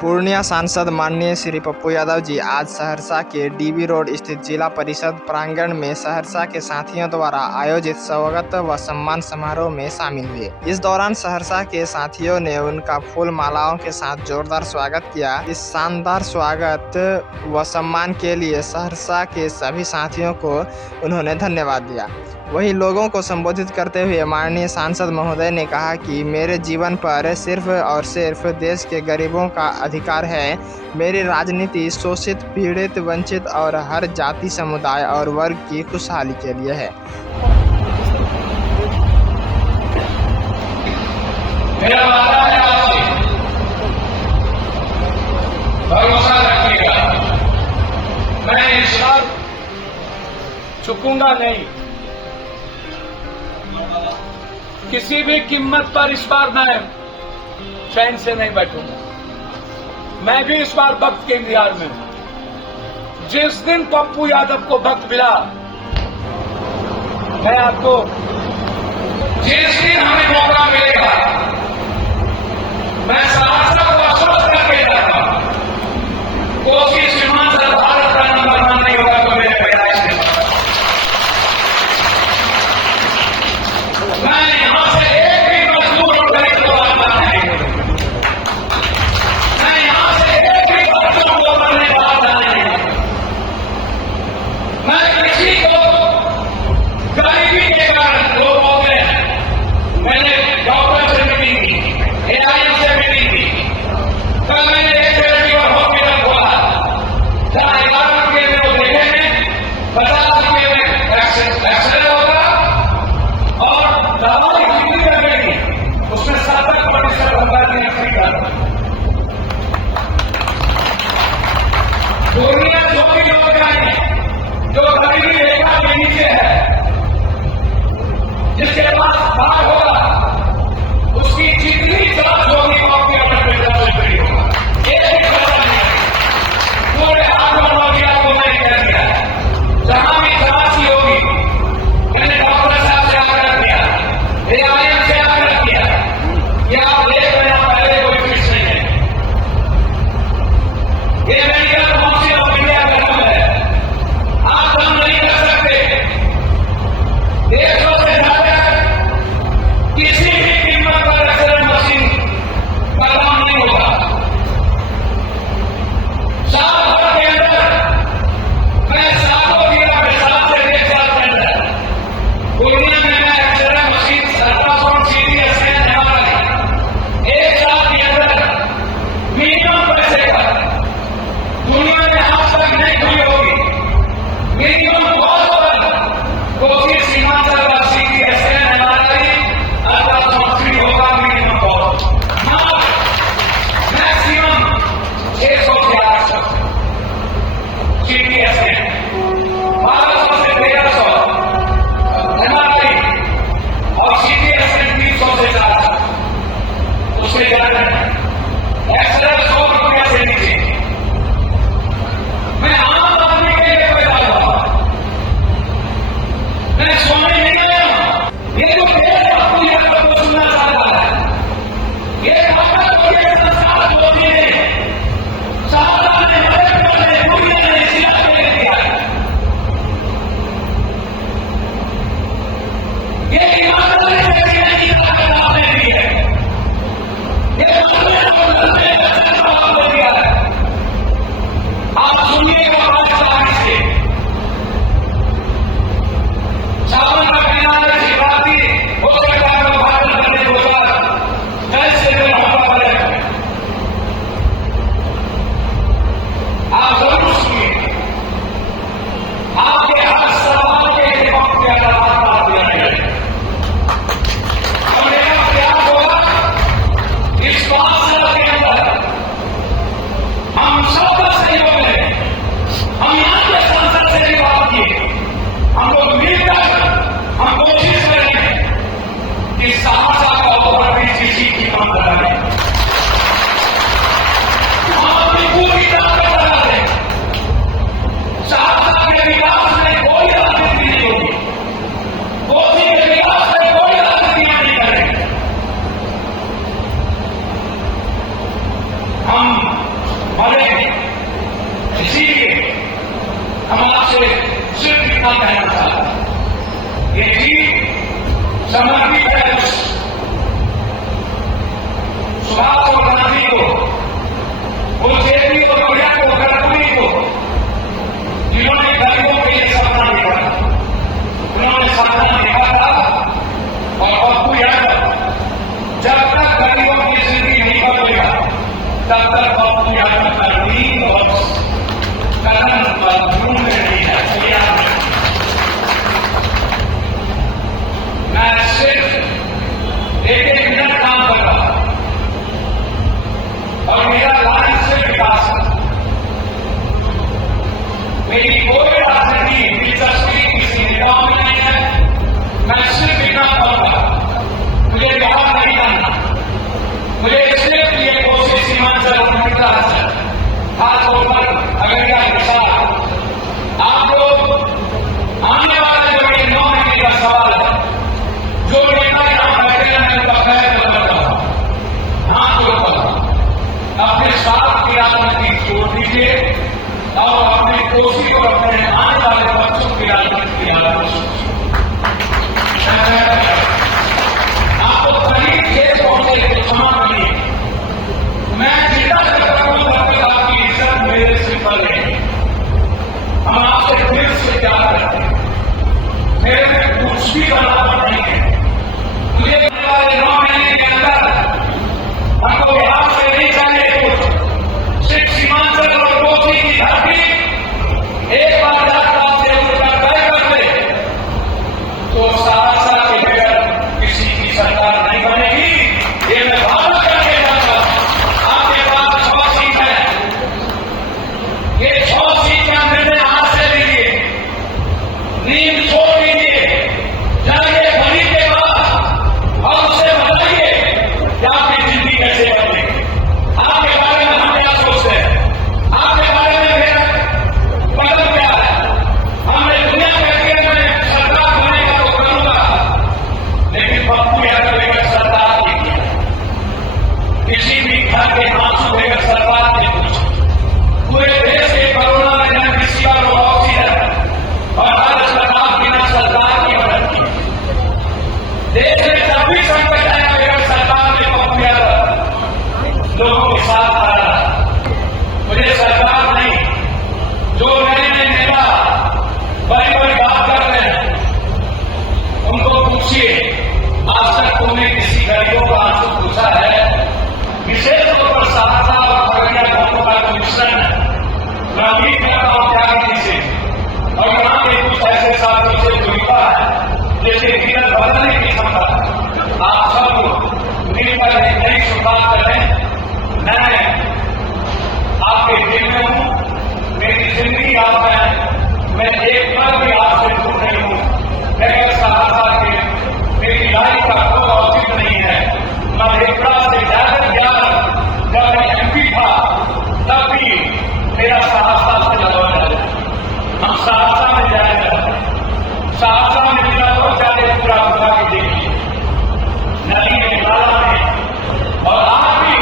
पूर्णिया सांसद माननीय श्री पप्पू यादव जी आज सहरसा के डीबी रोड स्थित जिला परिषद प्रांगण में सहरसा के साथियों द्वारा आयोजित स्वागत व सम्मान समारोह में शामिल हुए। इस दौरान सहरसा के साथियों ने उनका फूल मालाओं के साथ जोरदार स्वागत किया। इस शानदार स्वागत व सम्मान के लिए सहरसा के सभी साथियों को उन्होंने धन्यवाद दिया। वहीं लोगों को संबोधित करते हुए माननीय सांसद महोदय ने कहा कि मेरे जीवन पर सिर्फ और सिर्फ देश के गरीबों का अधिकार है। मेरी राजनीति शोषित, पीड़ित, वंचित और हर जाति, समुदाय और वर्ग की खुशहाली के लिए है। मेरा वादा है आपसे, भरोसा रखिएगा, मैं इस बार चुकूंगा नहीं। किसी भी कीमत पर इस बार मैं चैन से नहीं बैठूंगा। मैं भी इस बार वक्त के इंतजार में हूं। जिस दिन पप्पू यादव को वक्त मिला, मैं आपको जिस दिन हमें मौका मिलेगा, मैं सहरसा को आश्वस्त करके जाता हूं। कोशिश हिमाचल भारत का नंबर वन नहीं होगा तो मेरे पैदाइश के साथ मैं यहां से एक भी मजदूर और गरीब को आता नहीं। मैं यहां से एक भी बच्चों को पढ़ने का आता नहीं। मैं किसी को गरीबी के कारण लोग हो गए। मैंने डॉक्टर से मीटिंग की, एआईएम से मीटिंग की। कल मैंने एक चैरिटेबल हॉस्पिटल खोला जहां 11 रुपये में वो देखेंगे, 50 रुपये में एक्सरे होगा और दवाई कितनी लगेगी उसमें 70% सरकार ने फ्री कर। दुनिया जो भी लोग आएंगे जो गरीबी रेखा के नीचे है, जिसके पास कार्ड होगा, उसकी जितनी जांच होगी वो अपने अपने पैसा से फ्री होगा। एक भी खर्चा नहीं है। पूरे हाथ माफिया को मैंने कह दिया, जहां भी जांच ही होगी, मैंने डॉक्टर साहब से आग्रह किया, एआईएम से आग्रह किया कि आप 1 महीना पहले कोई फीस नहीं है। ये मेडिकल काउंसिल ऑफ इंडिया का नाम है। आप काम नहीं कर सकते। 100 से ज्यादा किसी भी कीमत पर एक्सरे मशीन का काम नहीं होगा। साल भर के अंदर मैं सातों जिला के साथ से 1 साल के अंदर पूर्णिया में मैं x-ray machine, ultrasound, CT scan, MRI 1 साल के अंदर मिनिमम पैसे पर दुनिया में आज तक नहीं हुई होगी। मिनिमम कॉस्ट पर कोशिश हिमाचल का सीटी स्कैन, एमआरआई, अल्ट्रासाउंड फ्री होगा। मिनिमम कॉस्ट मैक्सिमम 600 से 800 सीटी स्कैन, 1200 से 1300 एमआरआई और सीटी स्कैन 300 से 400। उससे ज्यादा एक्सरे 100 रुपया से नीचे। मैं आम आदमी के लिए पैदा हुआ, मैं मरेंगे। इसीलिए हम आपसे सिर्फ इतना कहना चाहते हैं, ये जीत समर्पित है सुभाष और गांधी को, उस जेपी को, बढ़िया को, गडकरी को, जिन्होंने गरीबों के लिए सपना देखा, उन्होंने सपना देखा था। और पप्पू यादव जब तक गरीबों की जिंदगी नहीं बदलेगा तब तक पप्पू यादव का नींद और कदम पर ढूंढ रही है। मैं सिर्फ एक मिनट काम कर रहा और मेरा लाइन से विकास है। मेरी कोई राजनीति दिलचस्पी किसी नेताओं में नहीं है। मैं सिर्फ इतना कहूंगा, मुझे बहुत नहीं जानना, मुझे सिर्फ ये कोशिश सीमांचल उन्नता है, खासतौर पर अगर यह विचार आप लोग आने वाले जो ये 9 महीने का सवाल है, जो नेता यहाँ बैठे हैं मैं उनका खैर करता हूं, हाथ जोड़ता हूं, अपने साथ की राजनीति छोड़ दीजिए और अपने कोशिश को अपने आने वाले बच्चों की राजनीति की आदत आपको करीब से पहुंचे तो क्षमा करिए। मैं जितना करता हूं तब तक आपकी इज्जत मेरे से बढ़ रही। हम आपसे दिल से प्यार करते हैं, मेरे में कुछ भी बनावट नहीं है। मुझे आने वाले 9 महीने के अंदर हमको बिहार से नहीं चाहिए कुछ, सिर्फ सीमांचल और कोसी की धरती एक बार जात से उनका तय कर दे तो सहरसा के बगैर किसी की सरकार नहीं बनेगी। ये मैं वादा करके जाता हूं। आपके पास 6 सीट है, ये 6 सीट का निर्णय आज से लीजिए, नींद छोड़ दीजिए, जाइए बनी के बाद और उससे बताइए कि आपकी जिंदगी कैसे बदलेगी। आपके बारे में हम क्या सोचते हैं, आपके बारे में मेरा पसंद क्या है। हमने दुनिया कहती है मैं सरकार बनेगा तो करूंगा, लेकिन पप्पू यादव लेकर सरकार नहीं किया, किसी भी घर के आंसू लेकर सरकार ने पूछा। पूरे देश के कोरोना में न किसी का लोग ऑक्सीजन और हर सरकार बिना सरकार की मदद की। देश में जब भी संकट आया बगैर सरकार ने पप्पू यादव लोगों के साथ खड़ा। मुझे सरकार नहीं, जो नए नए नेता बड़ी बड़ी बात कर रहे हैं उनको पूछिए, आज तक तुमने किसी गरीबों का आंसू पूछा है? विशेष तौर पर सहरसा और खगड़िया गांवों का मिश्रण है। मैं उम्मीद करता हूं त्यागी से और यहाँ के कुछ ऐसे साथियों से जुड़ा है जैसे कीरत बदलने की क्षमता। आप सब मिलकर एक नई शुरुआत करें। मैं आपके दिल में हूं, मेरी जिंदगी आप है, मैं एक पल भी आपसे दूर नहीं हूं। लेकिन सहरसा के मेरी लाइफ का कोई औचित्य नहीं है। मधेपुरा से ज्यादा जब मैं एमपी था तब भी मेरा सहरसा से लगाया जाए। हम सहरसा में जाएगा, सहरसा में जिला तो चाहे पूरा पूरा के देखिए, नदी में, नाला में, और आज भी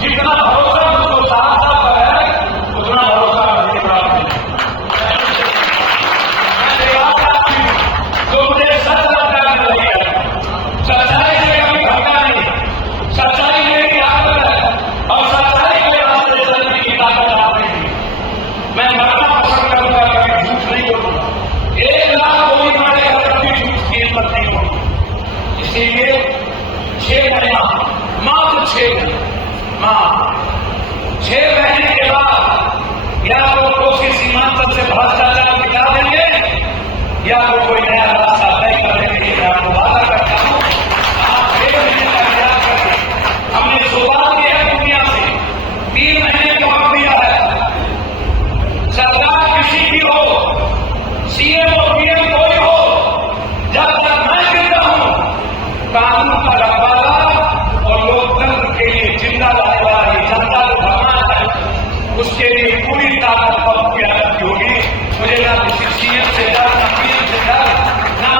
जितना भरोसा मुझको सहरसा पर है उतना भरोसा मधेपुरा में है। जो मुझे सच लगता है, सच्चाई से कभी भटका नहीं, सच्चाई मेरी आदत है और सच्चाई के रास्ते चलने की ताकत आप नहीं। मैं मरना पसंद करूंगा, कभी झूठ नहीं बोलूंगा। 1 लाख कोई मारेगा कभी झूठ की हिम्मत नहीं होगी। इसीलिए 6 महीना, मात्र 6 महीने के बाद या वो कोसी सीमांचल से भ्रष्टाचार मिटा देंगे या वो कोई नया रास्ता तय कर देंगे। मैं आपको वादा करता हूं, आप 6 महीने का इंतजार करिए। हमने शुरुआत की है दुनिया से, 3 महीने का वक्त दिया है। सरकार किसी की हो, सीएम और पीएम कोई हो, जब तक मैं जिंदा हूं, कानून का रखवाला और लोकतंत्र के लिए जिंदा रहने वाला ये जनता जो भगवान है, उसके लिए पूरी ताकत पप्पू यादव की होगी। मुझे ना किसी सीएम से डर, ना पीएम से डर, ना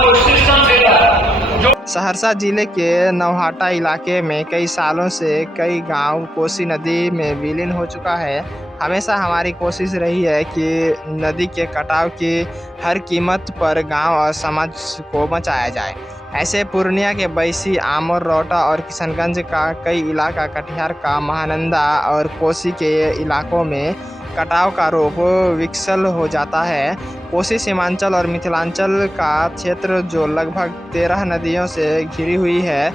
सहरसा जिले के नौहाटा इलाके में कई सालों से कई गांव कोसी नदी में विलीन हो चुका है। हमेशा हमारी कोशिश रही है कि नदी के कटाव की हर कीमत पर गांव और समाज को बचाया जाए। ऐसे पूर्णिया के बैसी, आमोर, रौटा और किशनगंज का कई इलाका, कटिहार का महानंदा और कोसी के इलाकों में कटाव का रूप विकसल हो जाता है। कोसी सीमांचल और मिथिलांचल का क्षेत्र जो लगभग 13 नदियों से घिरी हुई है,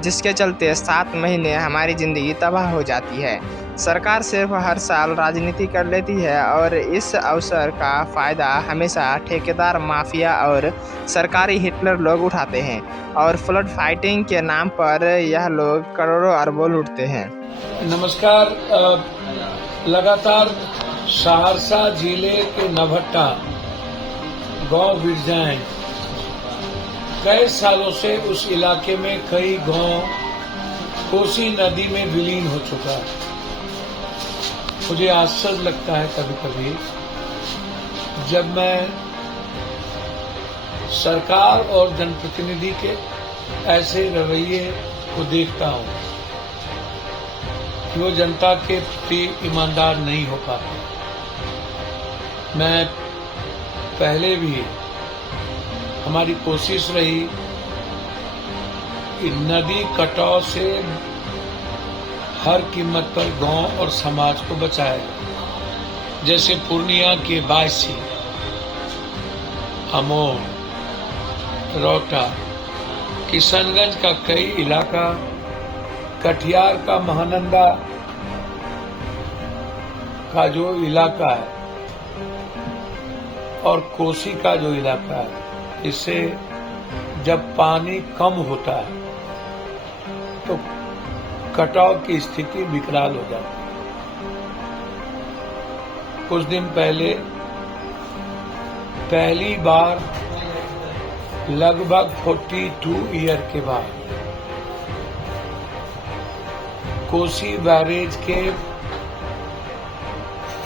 जिसके चलते 7 महीने हमारी ज़िंदगी तबाह हो जाती है। सरकार सिर्फ हर साल राजनीति कर लेती है और इस अवसर का फ़ायदा हमेशा ठेकेदार, माफिया और सरकारी हिटलर लोग उठाते हैं और फ्लड फाइटिंग के नाम पर यह लोग करोड़ों अरबों लूटते हैं। नमस्कार। लगातार सहरसा जिले के नौहट्टा गांव बिरजाएं, कई सालों से उस इलाके में कई गांव कोसी नदी में विलीन हो चुका है। मुझे आश्चर्य लगता है कभी कभी जब मैं सरकार और जनप्रतिनिधि के ऐसे रवैये को देखता हूं कि वो जनता के प्रति ईमानदार नहीं हो पाते। मैं पहले भी हमारी कोशिश रही कि नदी कटाव से हर कीमत पर गांव और समाज को बचाया जाए। जैसे पूर्णिया के बैसी, आमोर, रौटा, किशनगंज का कई इलाका, कटिहार का महानंदा का जो इलाका है और कोसी का जो इलाका है, इससे जब पानी कम होता है तो कटाव की स्थिति विकराल हो जाती है। कुछ दिन पहले पहली बार लगभग 42 ईयर के बाद कोसी बैरेज के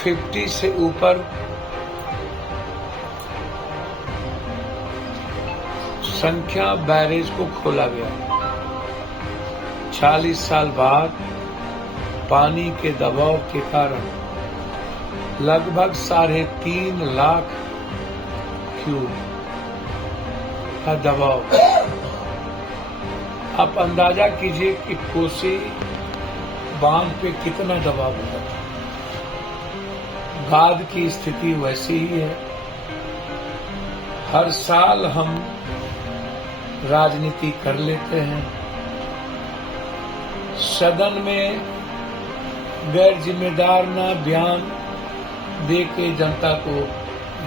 50 से ऊपर संख्या बैरेज को खोला गया। 40 साल बाद पानी के दबाव के कारण लगभग 3.5 लाख क्यूब का दबाव। आप अंदाजा कीजिए कि कोसी बांध पे कितना दबाव होगा। गाद की स्थिति वैसी ही है। हर साल हम राजनीति कर लेते हैं, सदन में गैर जिम्मेदाराना बयान दे के जनता को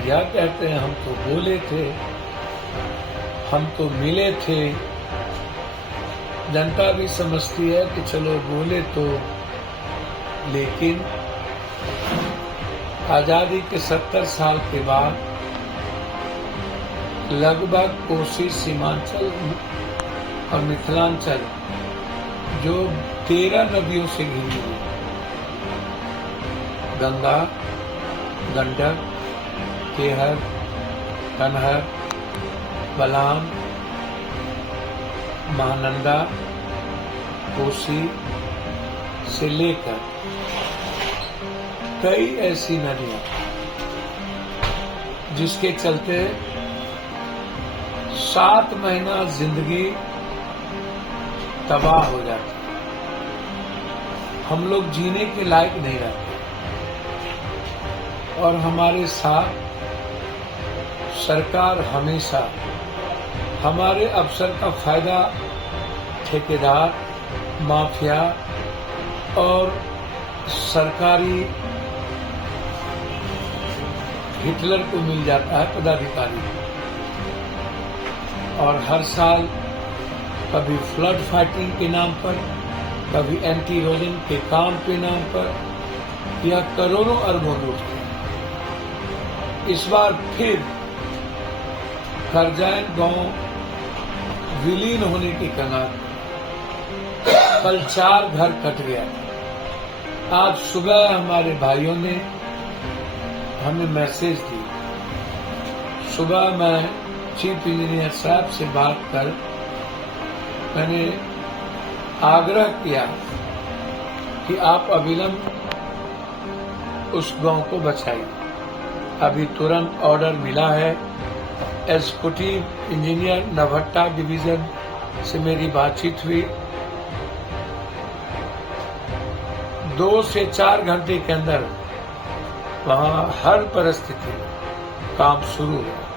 यह कहते हैं हम तो बोले थे, हम तो मिले थे। जनता भी समझती है कि चलो बोले तो, लेकिन आजादी के 70 साल के बाद लगभग कोसी सीमांचल और मिथिलांचल जो 13 नदियों से घिरी हुई, गंगा, गंडक, केहर, कनहर, बलान, महानंदा, कोसी से लेकर कई ऐसी नदियां जिसके चलते 7 महीना जिंदगी तबाह हो जाती। हम लोग जीने के लायक नहीं रहते और हमारे साथ सरकार हमेशा हमारे अफसर का फायदा ठेकेदार, माफिया और सरकारी हिटलर को मिल जाता है, पदाधिकारी। और हर साल कभी फ्लड फाइटिंग के नाम पर, कभी एंटी इरोजन के काम के नाम पर यह करोड़ों अरबों लूटते हैं। इस बार फिर खरजाइन गांव विलीन होने की कगार। कल 4 घर कट गया। आज सुबह हमारे भाइयों ने हमें मैसेज दी। सुबह मैं चीफ इंजीनियर साहब से बात कर मैंने आग्रह किया कि आप अविलंब उस गांव को बचाइए। अभी तुरंत ऑर्डर मिला है। एग्जीक्यूटिव इंजीनियर नवहट्टा डिवीजन से मेरी बातचीत हुई। 2 से 4 घंटे के अंदर वहां हर परिस्थिति में काम शुरू हुआ।